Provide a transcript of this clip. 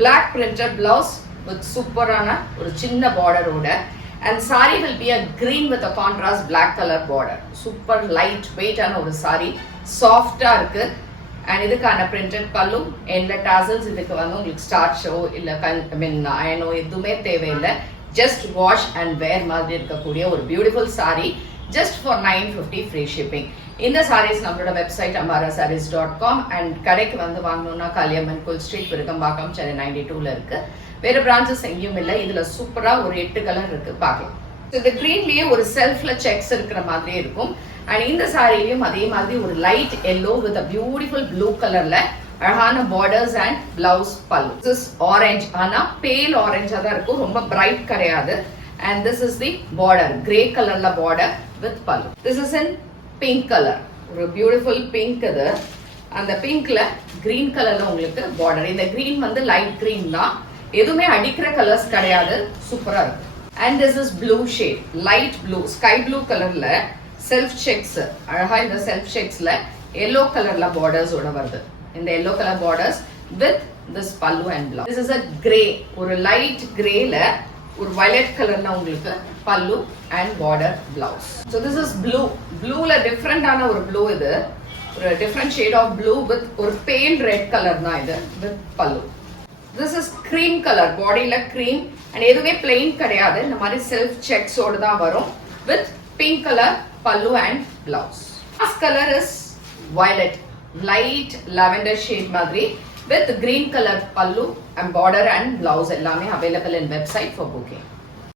black printed blouse with சூப்பரான ஒரு சின்ன பார்டரோட. And saree will be a green with a contrast black color border. Super light weight ஆன ஒரு saree, soft-ஆ இருக்கு. And இதுக்கான printed pallu, end tassels, இதுக்கு வந்து உங்களுக்கு starch-ஓ இல்ல iron-ஓ எதுவுமே தேவையில்லை. Just wash and wear மாதிரி இருக்கக்கூடிய ஒரு beautiful saree, just for 950 free shipping. இந்த sarees நம்மளோட வெப்சைட் ambarasarees.com and கடைக்கு வந்து வாங்கணும்னா காளியம்மன் கோயில் ஸ்ட்ரீட் விருகம்பாக்கம் சென்னை 92ல இருக்கு. வேற பிரான்ச்சஸ் எங்கேயும் இல்லை. இதுல சூப்பரா ஒரு 8 கலர் இருக்கு, பார்க்கலாம். இந்த கிரீன்லயே ஒரு செல்ஃப்ல செக்ஸ் இருக்கிற மாதிரியே இருக்கும். அண்ட் இந்த சாரிலையும் அதே மாதிரி ஒரு light yellow with beautiful blue கலர்ல அழகான பார்டர்ஸ் அண்ட் பிளவுஸ் பல்லு. திஸ் இஸ் ஆரஞ்சு, ஆனா பேல் ஆரஞ்சா தான் இருக்கும், ரொம்ப பிரைட் கிடையாது. And this is the border, grey கலர்ல பார்டர் வித் பல்லு. This is in pink colour, ஒரு பியூட்டிஃபுல் பிங்க். இது அந்த பிங்க்ல கிரீன் கலர்ல உங்களுக்கு பார்டர். இந்த கிரீன் வந்து லைட் கிரீன் தான், எதுவுமே அடிக்கிற கலர்ஸ் கிடையாது, சூப்பரா இருக்கு. And this is blue shade, light blue, sky blue கலர்ல செல்ஃப் செக்ஸ். அழகா இந்த செல்ஃப் செக்ஸ்ல எல்லோ கலர்ல பார்டர்ஸ் ஓட வருது. இந்த yellow colour borders with this pallu and blouse. This is a grey, ஒரு லைட் கிரேல ஒரு வயலட் கலர்ல உங்களுக்கு pallu and border blouse. So this is blue, ப்ளூல டிஃப்ரெண்டான ஒரு ப்ளூ. இது ஒரு different shade of blue with ஒரு பேல் ரெட் கலர் தான் இது வித் பல்லு. This is cream color, bodyல cream and எதுவுமே plain கிடையாது, இந்த மாதிரி self checks ஓட தான் வரும் with pink color pallu and blouse. Last color is violet, light lavender shade மாதிரி with green color pallu and border and blouse எல்லாமே available in website for booking.